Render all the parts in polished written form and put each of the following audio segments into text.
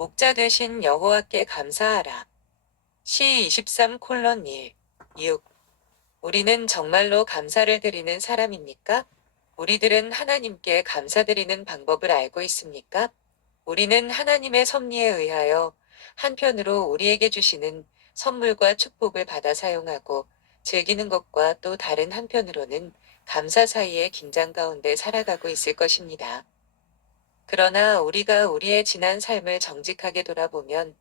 목자 되신 여호와께 감사하라. 시 23:1. 6. 우리는 정말로 감사를 드리는 사람입니까? 우리들은 하나님께 감사드리는 방법을 알고 있습니까? 우리는 하나님의 섭리에 의하여 한편으로 우리에게 주시는 선물과 축복을 받아 사용하고 즐기는 것과 또 다른 한편으로는 감사 사이의 긴장 가운데 살아가고 있을 것입니다. 그러나 우리가 우리의 지난 삶을 정직하게 돌아보면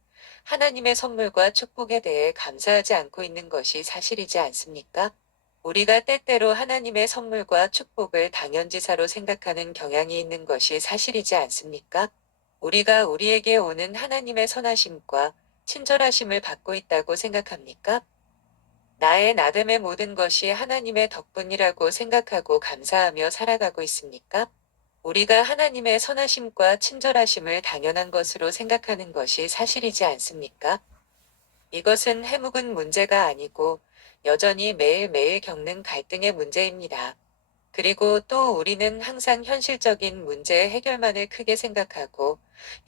하나님의 선물과 축복에 대해 감사하지 않고 있는 것이 사실이지 않습니까? 우리가 때때로 하나님의 선물과 축복을 당연지사로 생각하는 경향이 있는 것이 사실이지 않습니까? 우리가 우리에게 오는 하나님의 선하심과 친절하심을 받고 있다고 생각합니까? 나의 나됨의 모든 것이 하나님의 덕분이라고 생각하고 감사하며 살아가고 있습니까? 우리가 하나님의 선하심과 친절하심을 당연한 것으로 생각하는 것이 사실이지 않습니까? 이것은 해묵은 문제가 아니고 여전히 매일매일 겪는 갈등의 문제입니다. 그리고 또 우리는 항상 현실적인 문제의 해결만을 크게 생각하고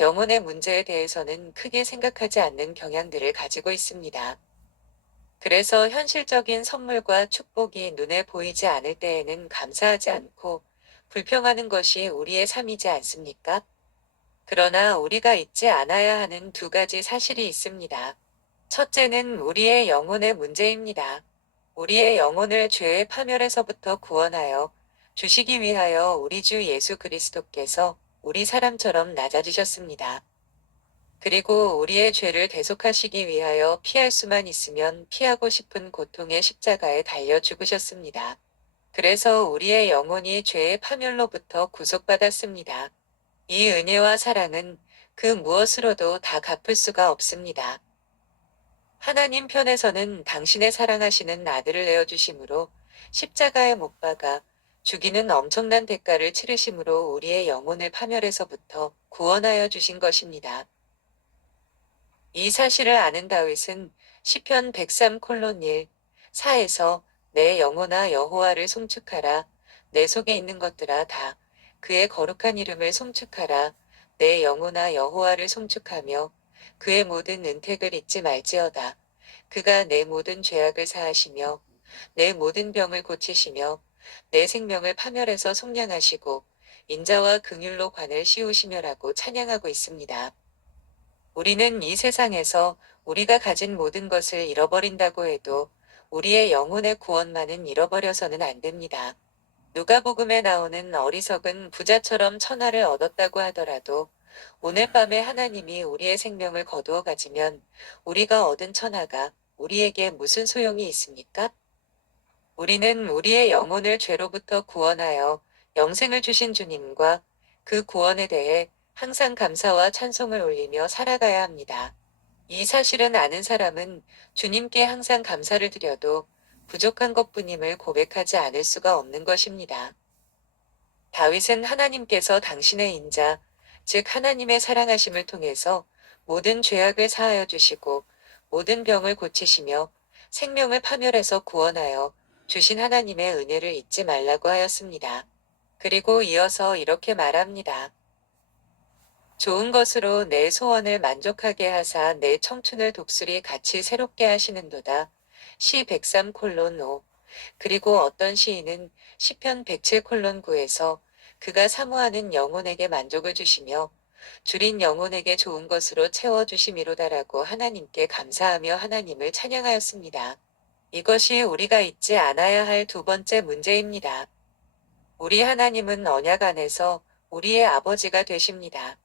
영혼의 문제에 대해서는 크게 생각하지 않는 경향들을 가지고 있습니다. 그래서 현실적인 선물과 축복이 눈에 보이지 않을 때에는 감사하지 않고 불평하는 것이 우리의 삶이지 않습니까? 그러나 우리가 잊지 않아야 하는 두 가지 사실이 있습니다. 첫째는 우리의 영혼의 문제입니다. 우리의 영혼을 죄의 파멸에서부터 구원하여 주시기 위하여 우리 주 예수 그리스도께서 우리 사람처럼 낮아지셨습니다. 그리고 우리의 죄를 대속하시기 위하여 피할 수만 있으면 피하고 싶은 고통의 십자가에 달려 죽으셨습니다. 그래서 우리의 영혼이 죄의 파멸로부터 구속받았습니다. 이 은혜와 사랑은 그 무엇으로도 다 갚을 수가 없습니다. 하나님 편에서는 당신의 사랑하시는 아들을 내어주심으로 십자가에 못 박아 죽이는 엄청난 대가를 치르심으로 우리의 영혼을 파멸에서부터 구원하여 주신 것입니다. 이 사실을 아는 다윗은 시편 103:1, 4에서 내 영혼아 여호와를 송축하라. 내 속에 있는 것들아 다 그의 거룩한 이름을 송축하라. 내 영혼아 여호와를 송축하며 그의 모든 은택을 잊지 말지어다. 그가 내 모든 죄악을 사하시며 내 모든 병을 고치시며 내 생명을 파멸해서 속량하시고 인자와 긍휼로 관을 씌우시며라고 찬양하고 있습니다. 우리는 이 세상에서 우리가 가진 모든 것을 잃어버린다고 해도 우리의 영혼의 구원만은 잃어버려서는 안 됩니다. 누가복음에 나오는 어리석은 부자처럼 천하를 얻었다고 하더라도 오늘 밤에 하나님이 우리의 생명을 거두어 가지면 우리가 얻은 천하가 우리에게 무슨 소용이 있습니까? 우리는 우리의 영혼을 죄로부터 구원하여 영생을 주신 주님과 그 구원에 대해 항상 감사와 찬송을 올리며 살아가야 합니다. 이 사실은 아는 사람은 주님께 항상 감사를 드려도 부족한 것뿐임을 고백하지 않을 수가 없는 것입니다. 다윗은 하나님께서 당신의 인자, 즉 하나님의 사랑하심을 통해서 모든 죄악을 사하여 주시고 모든 병을 고치시며 생명을 파멸해서 구원하여 주신 하나님의 은혜를 잊지 말라고 하였습니다. 그리고 이어서 이렇게 말합니다. 좋은 것으로 내 소원을 만족하게 하사 내 청춘을 독수리 같이 새롭게 하시는도다. 시 103:5. 그리고 어떤 시인은 시편 107:9에서 그가 사모하는 영혼에게 만족을 주시며 줄인 영혼에게 좋은 것으로 채워주심이로다라고 하나님께 감사하며 하나님을 찬양하였습니다. 이것이 우리가 잊지 않아야 할 두 번째 문제입니다. 우리 하나님은 언약 안에서 우리의 아버지가 되십니다.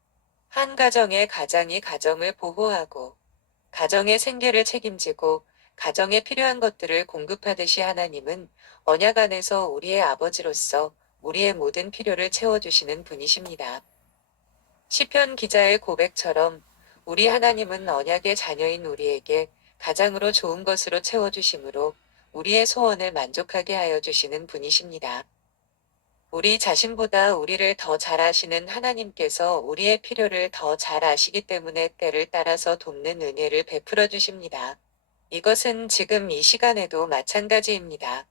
한 가정의 가장이 가정을 보호하고 가정의 생계를 책임지고 가정에 필요한 것들을 공급하듯이 하나님은 언약 안에서 우리의 아버지로서 우리의 모든 필요를 채워주시는 분이십니다. 시편 기자의 고백처럼 우리 하나님은 언약의 자녀인 우리에게 가장으로 좋은 것으로 채워주심으로 우리의 소원을 만족하게 하여 주시는 분이십니다. 우리 자신보다 우리를 더 잘 아시는 하나님께서 우리의 필요를 더 잘 아시기 때문에 때를 따라서 돕는 은혜를 베풀어 주십니다. 이것은 지금 이 시간에도 마찬가지입니다.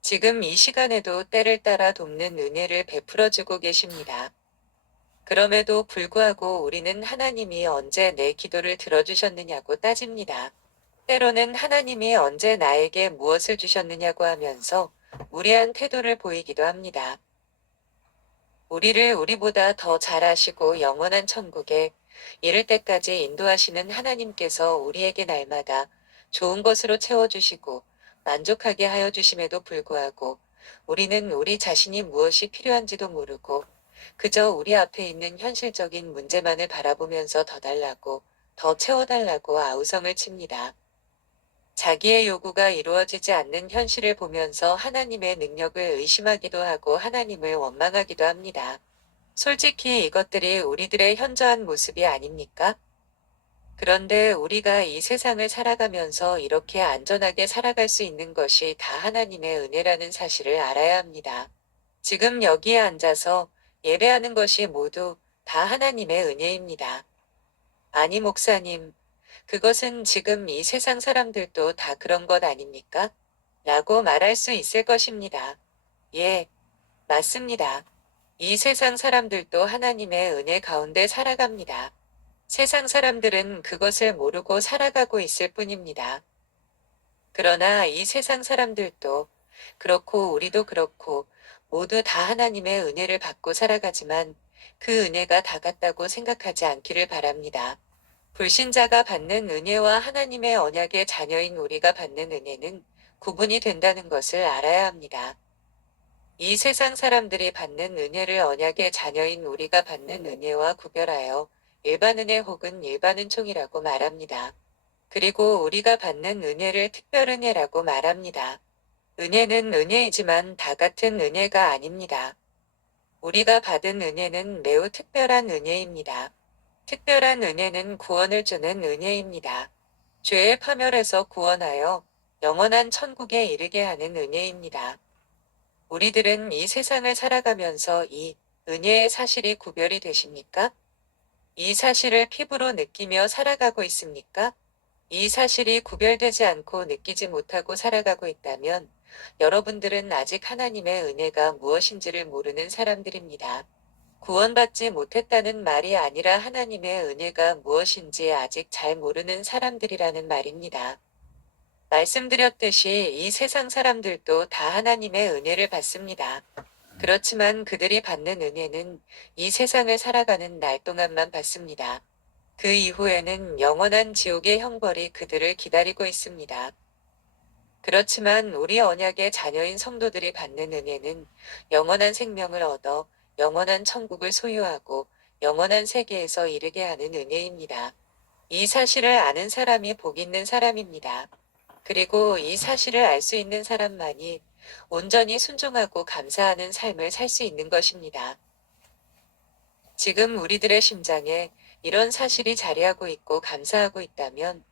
지금 이 시간에도 때를 따라 돕는 은혜를 베풀어 주고 계십니다. 그럼에도 불구하고 우리는 하나님이 언제 내 기도를 들어주셨느냐고 따집니다. 때로는 하나님이 언제 나에게 무엇을 주셨느냐고 하면서 무례한 태도를 보이기도 합니다. 우리를 우리보다 더 잘 아시고 영원한 천국에 이를 때까지 인도하시는 하나님께서 우리에게 날마다 좋은 것으로 채워주시고 만족하게 하여 주심에도 불구하고 우리는 우리 자신이 무엇이 필요한지도 모르고 그저 우리 앞에 있는 현실적인 문제만을 바라보면서 더 달라고, 더 채워달라고 아우성을 칩니다. 자기의 요구가 이루어지지 않는 현실을 보면서 하나님의 능력을 의심하기도 하고 하나님을 원망하기도 합니다. 솔직히 이것들이 우리들의 현저한 모습이 아닙니까? 그런데 우리가 이 세상을 살아가면서 이렇게 안전하게 살아갈 수 있는 것이 다 하나님의 은혜라는 사실을 알아야 합니다. 지금 여기에 앉아서 예배하는 것이 모두 다 하나님의 은혜입니다. 아니, 목사님, 그것은 지금 이 세상 사람들도 다 그런 것 아닙니까? 라고 말할 수 있을 것입니다. 예, 맞습니다. 이 세상 사람들도 하나님의 은혜 가운데 살아갑니다. 세상 사람들은 그것을 모르고 살아가고 있을 뿐입니다. 그러나 이 세상 사람들도 그렇고 우리도 그렇고 모두 다 하나님의 은혜를 받고 살아가지만 그 은혜가 다 같다고 생각하지 않기를 바랍니다. 불신자가 받는 은혜와 하나님의 언약의 자녀인 우리가 받는 은혜는 구분이 된다는 것을 알아야 합니다. 이 세상 사람들이 받는 은혜를 언약의 자녀인 우리가 받는 은혜와 구별하여 일반 은혜 혹은 일반 은총이라고 말합니다. 그리고 우리가 받는 은혜를 특별 은혜라고 말합니다. 은혜는 은혜이지만 다 같은 은혜가 아닙니다. 우리가 받은 은혜는 매우 특별한 은혜입니다. 특별한 은혜는 구원을 주는 은혜입니다. 죄의 파멸에서 구원하여 영원한 천국에 이르게 하는 은혜입니다. 우리들은 이 세상을 살아가면서 이 은혜의 사실이 구별이 되십니까? 이 사실을 피부로 느끼며 살아가고 있습니까? 이 사실이 구별되지 않고 느끼지 못하고 살아가고 있다면 여러분들은 아직 하나님의 은혜가 무엇인지를 모르는 사람들입니다. 구원받지 못했다는 말이 아니라 하나님의 은혜가 무엇인지 아직 잘 모르는 사람들이라는 말입니다. 말씀드렸듯이 이 세상 사람들도 다 하나님의 은혜를 받습니다. 그렇지만 그들이 받는 은혜는 이 세상을 살아가는 날 동안만 받습니다. 그 이후에는 영원한 지옥의 형벌이 그들을 기다리고 있습니다. 그렇지만 우리 언약의 자녀인 성도들이 받는 은혜는 영원한 생명을 얻어 영원한 천국을 소유하고 영원한 세계에서 이르게 하는 은혜입니다. 이 사실을 아는 사람이 복 있는 사람입니다. 그리고 이 사실을 알 수 있는 사람만이 온전히 순종하고 감사하는 삶을 살 수 있는 것입니다. 지금 우리들의 심장에 이런 사실이 자리하고 있고 감사하고 있다면,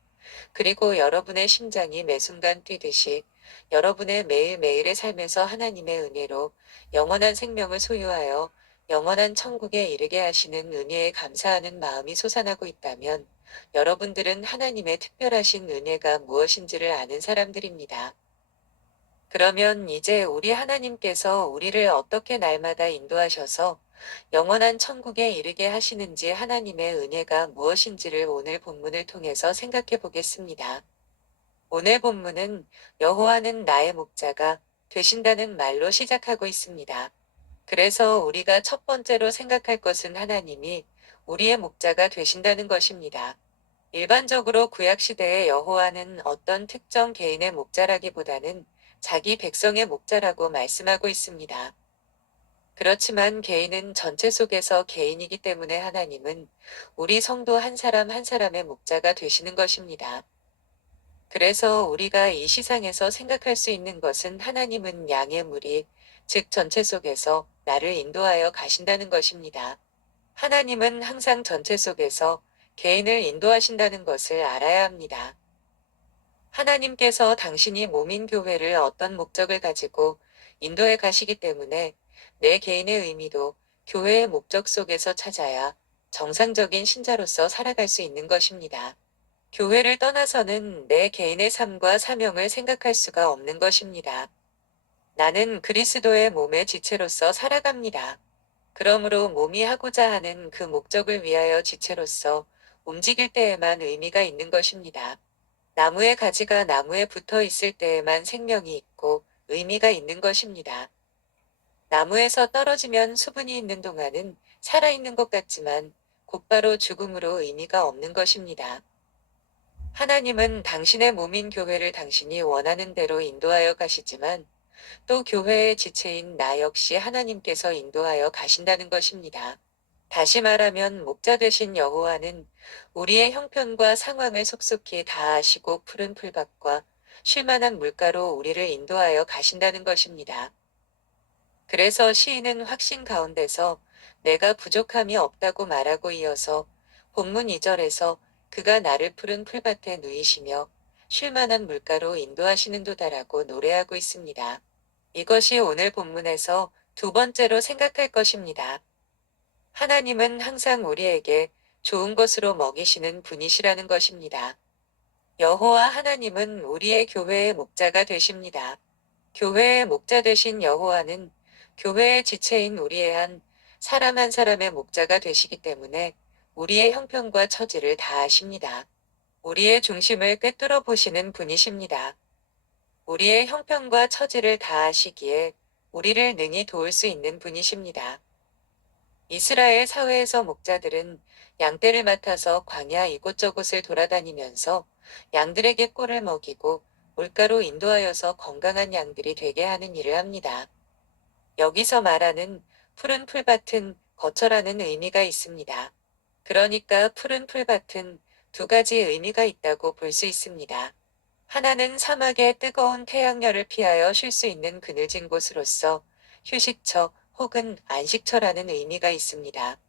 그리고 여러분의 심장이 매 순간 뛰듯이 여러분의 매일매일의 삶에서 하나님의 은혜로 영원한 생명을 소유하여 영원한 천국에 이르게 하시는 은혜에 감사하는 마음이 솟아나고 있다면 여러분들은 하나님의 특별하신 은혜가 무엇인지를 아는 사람들입니다. 그러면 이제 우리 하나님께서 우리를 어떻게 날마다 인도하셔서 영원한 천국에 이르게 하시는지 하나님의 은혜가 무엇인지를 오늘 본문을 통해서 생각해 보겠습니다. 오늘 본문은 여호와는 나의 목자가 되신다는 말로 시작하고 있습니다. 그래서 우리가 첫 번째로 생각할 것은 하나님이 우리의 목자가 되신다는 것입니다. 일반적으로 구약시대의 여호와는 어떤 특정 개인의 목자라기보다는 자기 백성의 목자라고 말씀하고 있습니다. 그렇지만 개인은 전체 속에서 개인이기 때문에 하나님은 우리 성도 한 사람 한 사람의 목자가 되시는 것입니다. 그래서 우리가 이 시상에서 생각할 수 있는 것은 하나님은 양의 무리, 즉 전체 속에서 나를 인도하여 가신다는 것입니다. 하나님은 항상 전체 속에서 개인을 인도하신다는 것을 알아야 합니다. 하나님께서 당신이 몸인 교회를 어떤 목적을 가지고 인도해 가시기 때문에 내 개인의 의미도 교회의 목적 속에서 찾아야 정상적인 신자로서 살아갈 수 있는 것입니다. 교회를 떠나서는 내 개인의 삶과 사명을 생각할 수가 없는 것입니다. 나는 그리스도의 몸의 지체로서 살아갑니다. 그러므로 몸이 하고자 하는 그 목적을 위하여 지체로서 움직일 때에만 의미가 있는 것입니다. 나무의 가지가 나무에 붙어 있을 때에만 생명이 있고 의미가 있는 것입니다. 나무에서 떨어지면 수분이 있는 동안은 살아있는 것 같지만 곧바로 죽음으로 의미가 없는 것입니다. 하나님은 당신의 몸인 교회를 당신이 원하는 대로 인도하여 가시지만 또 교회의 지체인 나 역시 하나님께서 인도하여 가신다는 것입니다. 다시 말하면 목자 되신 여호와는 우리의 형편과 상황을 속속히 다 아시고 푸른 풀밭과 쉴만한 물가로 우리를 인도하여 가신다는 것입니다. 그래서 시인은 확신 가운데서 내가 부족함이 없다고 말하고 이어서 본문 2절에서 그가 나를 푸른 풀밭에 누이시며 쉴만한 물가로 인도하시는도다라고 노래하고 있습니다. 이것이 오늘 본문에서 두 번째로 생각할 것입니다. 하나님은 항상 우리에게 좋은 것으로 먹이시는 분이시라는 것입니다. 여호와 하나님은 우리의 교회의 목자가 되십니다. 교회의 목자 되신 여호와는 교회의 지체인 우리의 한 사람 한 사람의 목자가 되시기 때문에 우리의 형편과 처지를 다 아십니다. 우리의 중심을 꿰뚫어 보시는 분이십니다. 우리의 형편과 처지를 다 아시기에 우리를 능히 도울 수 있는 분이십니다. 이스라엘 사회에서 목자들은 양떼를 맡아서 광야 이곳저곳을 돌아다니면서 양들에게 꼴을 먹이고 물가로 인도하여서 건강한 양들이 되게 하는 일을 합니다. 여기서 말하는 푸른 풀밭은 거처라는 의미가 있습니다. 그러니까 푸른 풀밭은 두 가지 의미가 있다고 볼 수 있습니다. 하나는 사막의 뜨거운 태양열을 피하여 쉴 수 있는 그늘진 곳으로서 휴식처 혹은 안식처라는 의미가 있습니다.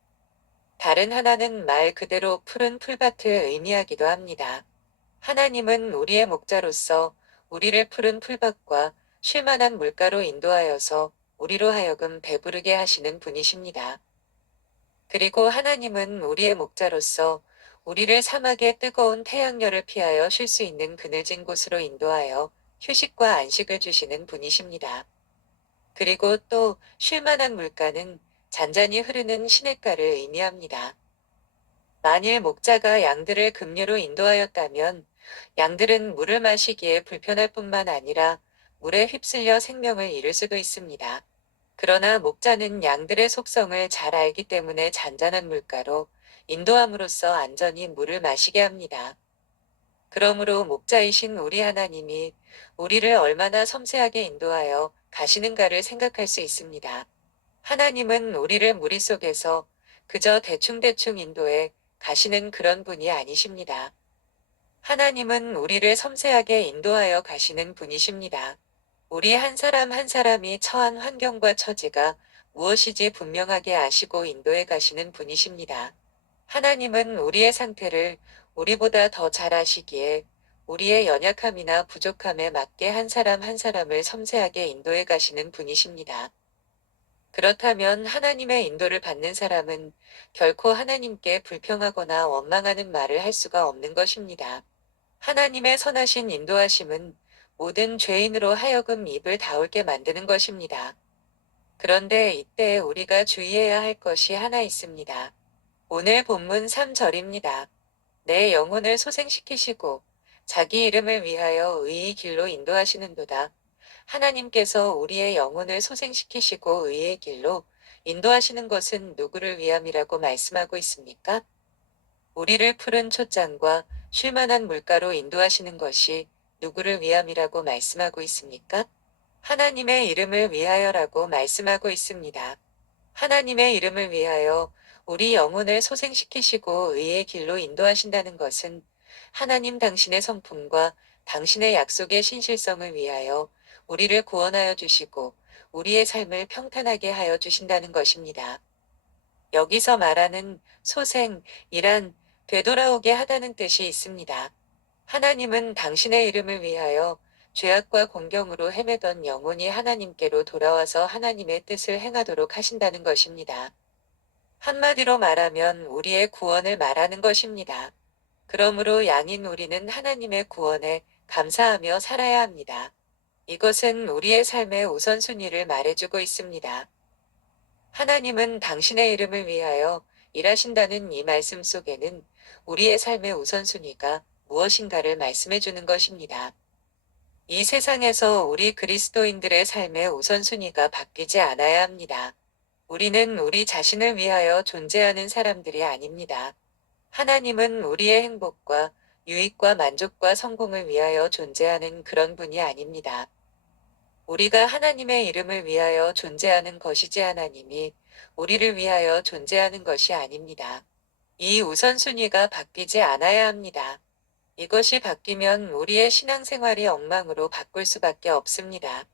다른 하나는 말 그대로 푸른 풀밭을 의미하기도 합니다. 하나님은 우리의 목자로서 우리를 푸른 풀밭과 쉴만한 물가로 인도하여서 우리로 하여금 배부르게 하시는 분이십니다. 그리고 하나님은 우리의 목자로서 우리를 사막의 뜨거운 태양열을 피하여 쉴 수 있는 그늘진 곳으로 인도하여 휴식과 안식을 주시는 분이십니다. 그리고 또 쉴만한 물가는 잔잔히 흐르는 시냇가를 의미합니다. 만일 목자가 양들을 급류로 인도하였다면 양들은 물을 마시기에 불편할 뿐만 아니라 물에 휩쓸려 생명을 잃을 수도 있습니다. 그러나 목자는 양들의 속성을 잘 알기 때문에 잔잔한 물가로 인도함으로써 안전히 물을 마시게 합니다. 그러므로 목자이신 우리 하나님이 우리를 얼마나 섬세하게 인도하여 가시는가를 생각할 수 있습니다. 하나님은 우리를 무리 속에서 그저 대충대충 인도해 가시는 그런 분이 아니십니다. 하나님은 우리를 섬세하게 인도하여 가시는 분이십니다. 우리 한 사람 한 사람이 처한 환경과 처지가 무엇이지 분명하게 아시고 인도해 가시는 분이십니다. 하나님은 우리의 상태를 우리보다 더 잘 아시기에 우리의 연약함이나 부족함에 맞게 한 사람 한 사람을 섬세하게 인도해 가시는 분이십니다. 그렇다면 하나님의 인도를 받는 사람은 결코 하나님께 불평하거나 원망하는 말을 할 수가 없는 것입니다. 하나님의 선하신 인도하심은 모든 죄인으로 하여금 입을 다물게 만드는 것입니다. 그런데 이때 우리가 주의해야 할 것이 하나 있습니다. 오늘 본문 3절입니다. 내 영혼을 소생시키시고 자기 이름을 위하여 의의 길로 인도하시는도다. 하나님께서 우리의 영혼을 소생시키시고 의의 길로 인도하시는 것은 누구를 위함이라고 말씀하고 있습니까? 우리를 푸른 촛장과 쉴만한 물가로 인도하시는 것이 누구를 위함이라고 말씀하고 있습니까? 하나님의 이름을 위하여라고 말씀하고 있습니다. 하나님의 이름을 위하여 우리 영혼을 소생시키시고 의의 길로 인도하신다는 것은 하나님 당신의 성품과 당신의 약속의 신실성을 위하여 우리를 구원하여 주시고 우리의 삶을 평탄하게 하여 주신다는 것입니다. 여기서 말하는 소생이란 되돌아오게 하다는 뜻이 있습니다. 하나님은 당신의 이름을 위하여 죄악과 공경으로 헤매던 영혼이 하나님께로 돌아와서 하나님의 뜻을 행하도록 하신다는 것입니다. 한마디로 말하면 우리의 구원을 말하는 것입니다. 그러므로 양인 우리는 하나님의 구원에 감사하며 살아야 합니다. 이것은 우리의 삶의 우선순위를 말해주고 있습니다. 하나님은 당신의 이름을 위하여 일하신다는 이 말씀 속에는 우리의 삶의 우선순위가 무엇인가를 말씀해 주는 것입니다. 이 세상에서 우리 그리스도인들의 삶의 우선순위가 바뀌지 않아야 합니다. 우리는 우리 자신을 위하여 존재하는 사람들이 아닙니다. 하나님은 우리의 행복과 유익과 만족과 성공을 위하여 존재하는 그런 분이 아닙니다. 우리가 하나님의 이름을 위하여 존재하는 것이지 하나님이 우리를 위하여 존재하는 것이 아닙니다. 이 우선순위가 바뀌지 않아야 합니다. 이것이 바뀌면 우리의 신앙생활이 엉망으로 바꿀 수밖에 없습니다.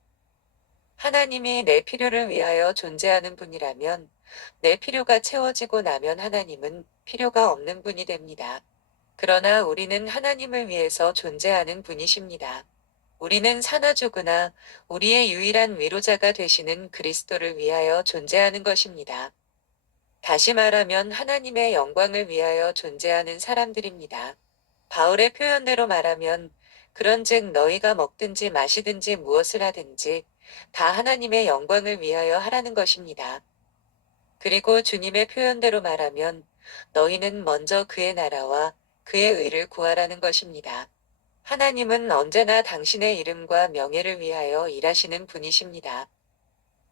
하나님이 내 필요를 위하여 존재하는 분이라면 내 필요가 채워지고 나면 하나님은 필요가 없는 분이 됩니다. 그러나 우리는 하나님을 위해서 존재하는 분이십니다. 우리는 사나 죽으나 우리의 유일한 위로자가 되시는 그리스도를 위하여 존재하는 것입니다. 다시 말하면 하나님의 영광을 위하여 존재하는 사람들입니다. 바울의 표현대로 말하면 그런즉 너희가 먹든지 마시든지 무엇을 하든지 다 하나님의 영광을 위하여 하라는 것입니다. 그리고 주님의 표현대로 말하면 너희는 먼저 그의 나라와 그의 의를 구하라는 것입니다. 하나님은 언제나 당신의 이름과 명예를 위하여 일하시는 분이십니다.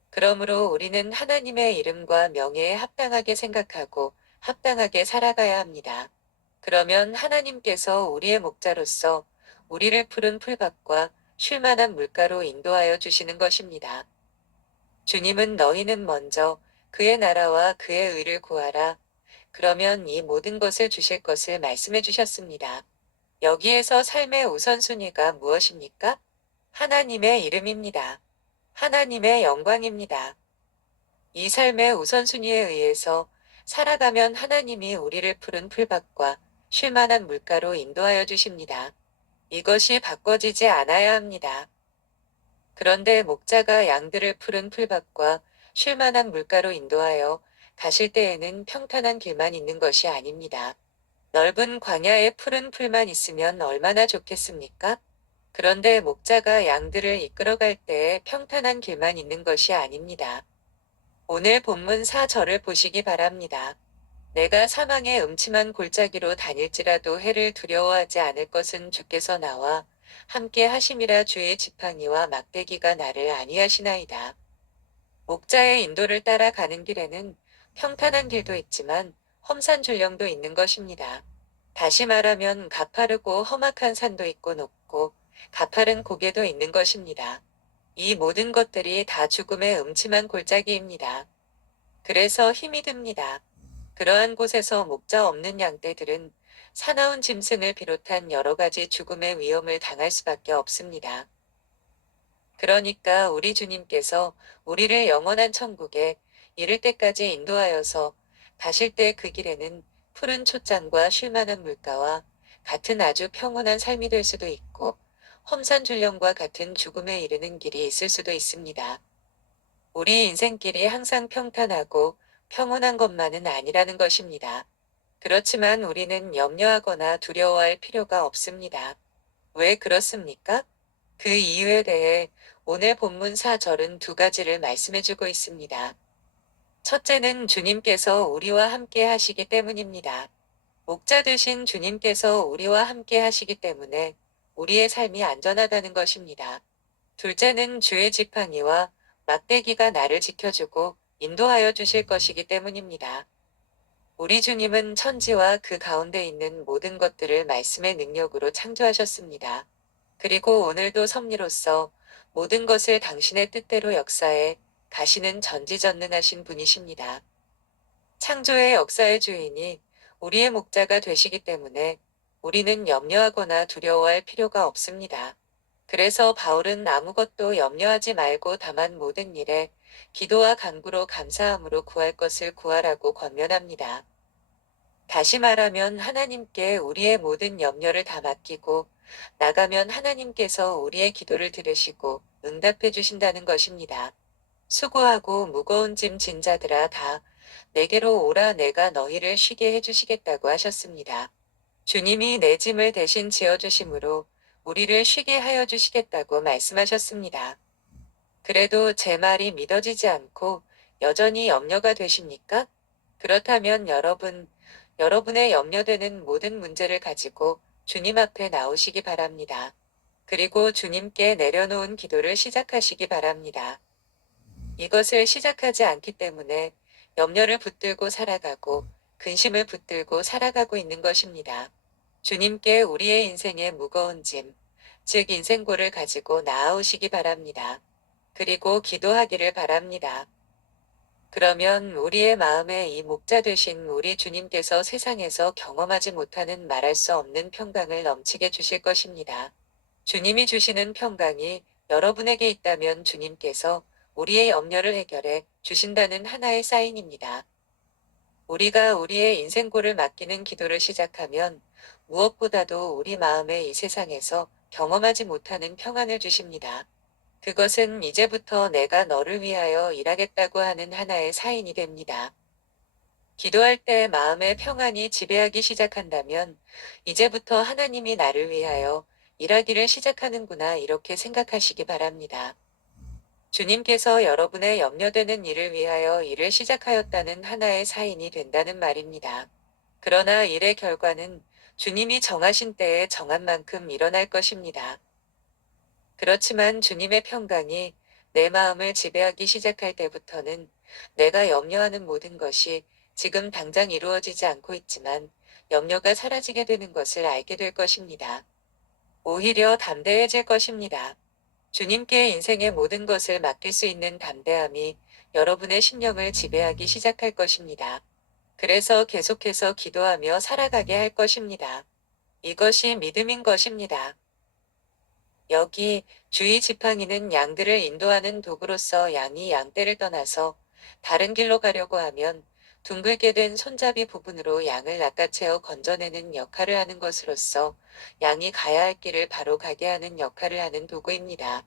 그러므로 우리는 하나님의 이름과 명예에 합당하게 생각하고 합당하게 살아가야 합니다. 그러면 하나님께서 우리의 목자로서 우리를 푸른 풀밭과 쉴만한 물가로 인도하여 주시는 것입니다. 주님은 너희는 먼저 그의 나라와 그의 의를 구하라. 그러면 이 모든 것을 주실 것을 말씀해 주셨습니다. 여기에서 삶의 우선순위가 무엇입니까? 하나님의 이름입니다. 하나님의 영광입니다. 이 삶의 우선순위에 의해서 살아가면 하나님이 우리를 푸른 풀밭과 쉴만한 물가로 인도하여 주십니다. 이것이 바꿔지지 않아야 합니다. 그런데 목자가 양들을 푸른 풀밭과 쉴만한 물가로 인도하여 가실 때에는 평탄한 길만 있는 것이 아닙니다. 넓은 광야에 푸른 풀만 있으면 얼마나 좋겠습니까? 그런데 목자가 양들을 이끌어갈 때에 평탄한 길만 있는 것이 아닙니다. 오늘 본문 4절을 보시기 바랍니다. 내가 사망의 음침한 골짜기로 다닐지라도 해를 두려워하지 않을 것은 주께서 나와 함께 하심이라. 주의 지팡이와 막대기가 나를 안위하시나이다. 목자의 인도를 따라 가는 길에는 평탄한 길도 있지만 험산 줄령도 있는 것입니다. 다시 말하면 가파르고 험악한 산도 있고 높고 가파른 고개도 있는 것입니다. 이 모든 것들이 다 죽음의 음침한 골짜기입니다. 그래서 힘이 듭니다. 그러한 곳에서 목자 없는 양떼들은 사나운 짐승을 비롯한 여러 가지 죽음의 위험을 당할 수밖에 없습니다. 그러니까 우리 주님께서 우리를 영원한 천국에 이를 때까지 인도하여서 가실 때 그 길에는 푸른 촛장과 쉴만한 물가와 같은 아주 평온한 삶이 될 수도 있고 험산줄령과 같은 죽음에 이르는 길이 있을 수도 있습니다. 우리 인생길이 항상 평탄하고 평온한 것만은 아니라는 것입니다. 그렇지만 우리는 염려하거나 두려워할 필요가 없습니다. 왜 그렇습니까? 그 이유에 대해 오늘 본문 4절은 두 가지를 말씀해주고 있습니다. 첫째는 주님께서 우리와 함께 하시기 때문입니다. 목자 되신 주님께서 우리와 함께 하시기 때문에 우리의 삶이 안전하다는 것입니다. 둘째는 주의 지팡이와 막대기가 나를 지켜주고 인도하여 주실 것이기 때문입니다. 우리 주님은 천지와 그 가운데 있는 모든 것들을 말씀의 능력으로 창조하셨습니다. 그리고 오늘도 섭리로서 모든 것을 당신의 뜻대로 역사해 가시는 전지전능하신 분이십니다. 창조의 역사의 주인이 우리의 목자가 되시기 때문에 우리는 염려하거나 두려워할 필요가 없습니다. 그래서 바울은 아무것도 염려하지 말고 다만 모든 일에 기도와 간구로 감사함으로 구할 것을 구하라고 권면합니다. 다시 말하면 하나님께 우리의 모든 염려를 다 맡기고 나가면 하나님께서 우리의 기도를 들으시고 응답해 주신다는 것입니다. 수고하고 무거운 짐 진 자들아 다 내게로 오라. 내가 너희를 쉬게 해주시겠다고 하셨습니다. 주님이 내 짐을 대신 지어주심으로 우리를 쉬게 하여 주시겠다고 말씀하셨습니다. 그래도 제 말이 믿어지지 않고 여전히 염려가 되십니까? 그렇다면 여러분의 염려되는 모든 문제를 가지고 주님 앞에 나오시기 바랍니다. 그리고 주님께 내려놓은 기도를 시작하시기 바랍니다. 이것을 시작하지 않기 때문에 염려를 붙들고 살아가고 근심을 붙들고 살아가고 있는 것입니다. 주님께 우리의 인생의 무거운 짐, 즉 인생고를 가지고 나아오시기 바랍니다. 그리고 기도하기를 바랍니다. 그러면 우리의 마음에 이 목자 되신 우리 주님께서 세상에서 경험하지 못하는 말할 수 없는 평강을 넘치게 주실 것입니다. 주님이 주시는 평강이 여러분에게 있다면 주님께서 우리의 염려를 해결해 주신다는 하나의 사인입니다. 우리가 우리의 인생고를 맡기는 기도를 시작하면 무엇보다도 우리 마음에 이 세상에서 경험하지 못하는 평안을 주십니다. 그것은 이제부터 내가 너를 위하여 일하겠다고 하는 하나의 사인이 됩니다. 기도할 때 마음의 평안이 지배하기 시작한다면 이제부터 하나님이 나를 위하여 일하기를 시작하는구나 이렇게 생각하시기 바랍니다. 주님께서 여러분의 염려되는 일을 위하여 일을 시작하였다는 하나의 사인이 된다는 말입니다. 그러나 일의 결과는 주님이 정하신 때에 정한 만큼 일어날 것입니다. 그렇지만 주님의 평강이 내 마음을 지배하기 시작할 때부터는 내가 염려하는 모든 것이 지금 당장 이루어지지 않고 있지만 염려가 사라지게 되는 것을 알게 될 것입니다. 오히려 담대해질 것입니다. 주님께 인생의 모든 것을 맡길 수 있는 담대함이 여러분의 심령을 지배하기 시작할 것입니다. 그래서 계속해서 기도하며 살아가게 할 것입니다. 이것이 믿음인 것입니다. 여기 주의 지팡이는 양들을 인도하는 도구로서 양이 양떼를 떠나서 다른 길로 가려고 하면 둥글게 된 손잡이 부분으로 양을 낚아채어 건져내는 역할을 하는 것으로서 양이 가야 할 길을 바로 가게 하는 역할을 하는 도구입니다.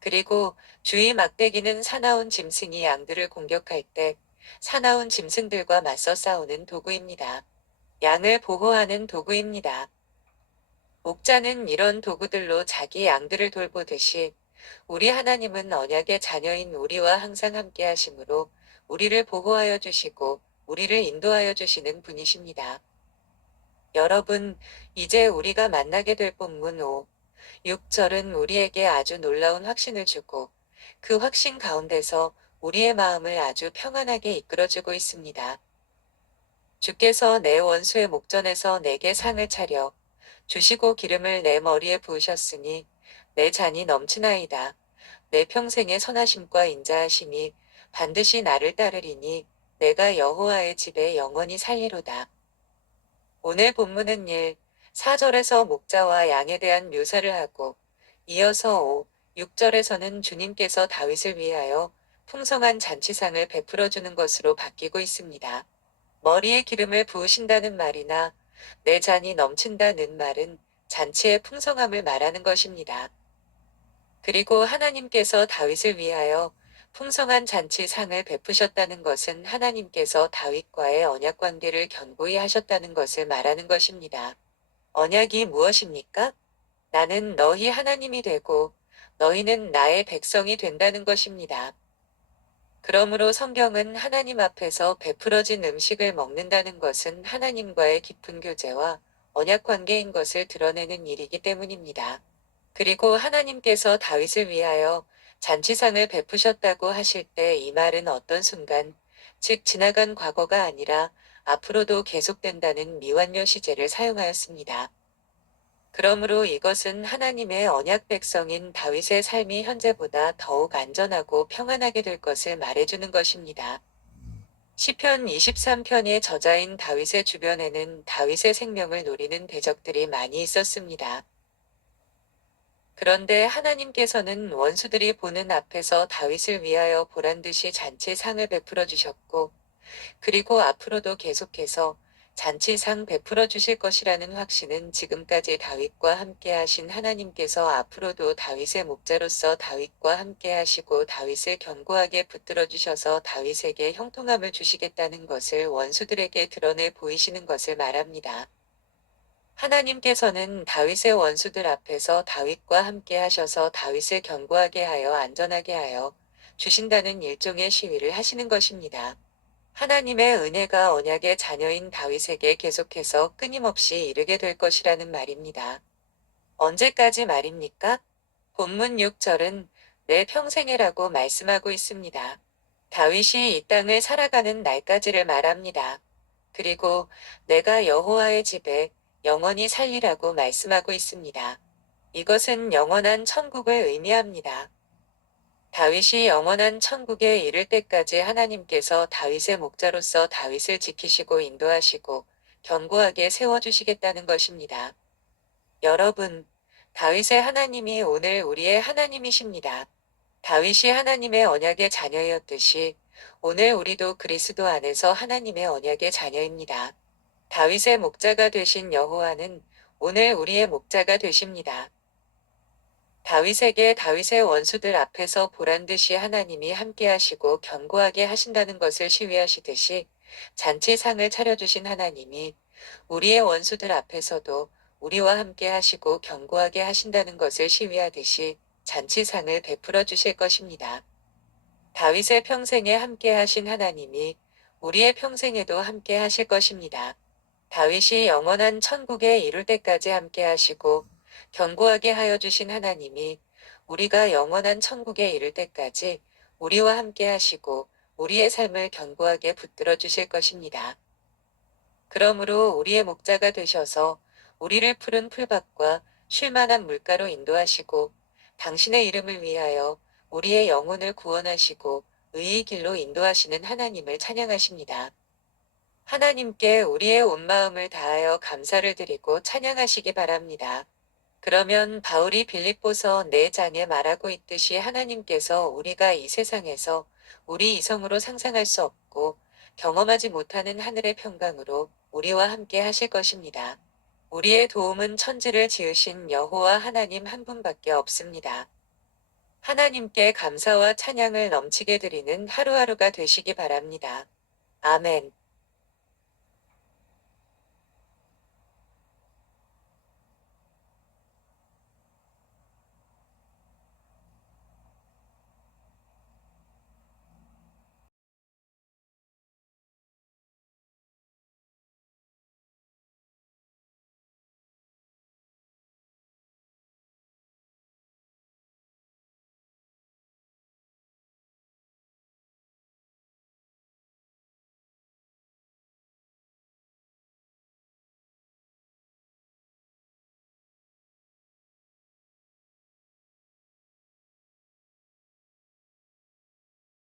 그리고 주의 막대기는 사나운 짐승이 양들을 공격할 때 사나운 짐승들과 맞서 싸우는 도구입니다. 양을 보호하는 도구입니다. 목자는 이런 도구들로 자기 양들을 돌보듯이 우리 하나님은 언약의 자녀인 우리와 항상 함께 하심으로 우리를 보호하여 주시고 우리를 인도하여 주시는 분이십니다. 여러분, 이제 우리가 만나게 될 본문 5, 6절은 우리에게 아주 놀라운 확신을 주고 그 확신 가운데서 우리의 마음을 아주 평안하게 이끌어주고 있습니다. 주께서 내 원수의 목전에서 내게 상을 차려 주시고 기름을 내 머리에 부으셨으니 내 잔이 넘치나이다. 내 평생의 선하심과 인자하심이 반드시 나를 따르리니 내가 여호와의 집에 영원히 살리로다. 오늘 본문은 1, 4절에서 목자와 양에 대한 묘사를 하고 이어서 5, 6절에서는 주님께서 다윗을 위하여 풍성한 잔치상을 베풀어 주는 것으로 바뀌고 있습니다. 머리에 기름을 부으신다는 말이나 내 잔이 넘친다는 말은 잔치의 풍성함을 말하는 것입니다. 그리고 하나님께서 다윗을 위하여 풍성한 잔치상을 베푸셨다는 것은 하나님께서 다윗과의 언약 관계를 견고히 하셨다는 것을 말하는 것입니다. 언약이 무엇입니까? 나는 너희 하나님이 되고 너희는 나의 백성이 된다는 것입니다. 그러므로 성경은 하나님 앞에서 베풀어진 음식을 먹는다는 것은 하나님과의 깊은 교제와 언약 관계인 것을 드러내는 일이기 때문입니다. 그리고 하나님께서 다윗을 위하여 잔치상을 베푸셨다고 하실 때 이 말은 어떤 순간, 즉 지나간 과거가 아니라 앞으로도 계속된다는 미완료 시제를 사용하였습니다. 그러므로 이것은 하나님의 언약 백성인 다윗의 삶이 현재보다 더욱 안전하고 평안하게 될 것을 말해주는 것입니다. 시편 23편의 저자인 다윗의 주변에는 다윗의 생명을 노리는 대적들이 많이 있었습니다. 그런데 하나님께서는 원수들이 보는 앞에서 다윗을 위하여 보란듯이 잔치상을 베풀어 주셨고, 그리고 앞으로도 계속해서 잔치상 베풀어 주실 것이라는 확신은 지금까지 다윗과 함께 하신 하나님께서 앞으로도 다윗의 목자로서 다윗과 함께 하시고 다윗을 견고하게 붙들어 주셔서 다윗에게 형통함을 주시겠다는 것을 원수들에게 드러내 보이시는 것을 말합니다. 하나님께서는 다윗의 원수들 앞에서 다윗과 함께 하셔서 다윗을 견고하게 하여 안전하게 하여 주신다는 일종의 시위를 하시는 것입니다. 하나님의 은혜가 언약의 자녀인 다윗에게 계속해서 끊임없이 이르게 될 것이라는 말입니다. 언제까지 말입니까? 본문 6절은 내 평생에라고 말씀하고 있습니다. 다윗이 이 땅을 살아가는 날까지를 말합니다. 그리고 내가 여호와의 집에 영원히 살리라고 말씀하고 있습니다. 이것은 영원한 천국을 의미합니다. 다윗이 영원한 천국에 이를 때까지 하나님께서 다윗의 목자로서 다윗을 지키시고 인도하시고 견고하게 세워주시겠다는 것입니다. 여러분, 다윗의 하나님이 오늘 우리의 하나님이십니다. 다윗이 하나님의 언약의 자녀였듯이 오늘 우리도 그리스도 안에서 하나님의 언약의 자녀입니다. 다윗의 목자가 되신 여호와는 오늘 우리의 목자가 되십니다. 다윗에게 다윗의 원수들 앞에서 보란듯이 하나님이 함께하시고 견고하게 하신다는 것을 시위하시듯이 잔치상을 차려주신 하나님이 우리의 원수들 앞에서도 우리와 함께 하시고 견고하게 하신다는 것을 시위하듯이 잔치상을 베풀어 주실 것입니다. 다윗의 평생에 함께 하신 하나님이 우리의 평생에도 함께 하실 것입니다. 다윗이 영원한 천국에 이룰 때까지 함께 하시고 견고하게 하여 주신 하나님이 우리가 영원한 천국에 이를 때까지 우리와 함께 하시고 우리의 삶을 견고하게 붙들어 주실 것입니다. 그러므로 우리의 목자가 되셔서 우리를 푸른 풀밭과 쉴만한 물가로 인도하시고 당신의 이름을 위하여 우리의 영혼을 구원하시고 의의 길로 인도하시는 하나님을 찬양하십니다. 하나님께 우리의 온 마음을 다하여 감사를 드리고 찬양하시기 바랍니다. 그러면 바울이 빌립보서 4장에 말하고 있듯이 하나님께서 우리가 이 세상에서 우리 이성으로 상상할 수 없고 경험하지 못하는 하늘의 평강으로 우리와 함께 하실 것입니다. 우리의 도움은 천지를 지으신 여호와 하나님 한 분밖에 없습니다. 하나님께 감사와 찬양을 넘치게 드리는 하루하루가 되시기 바랍니다. 아멘.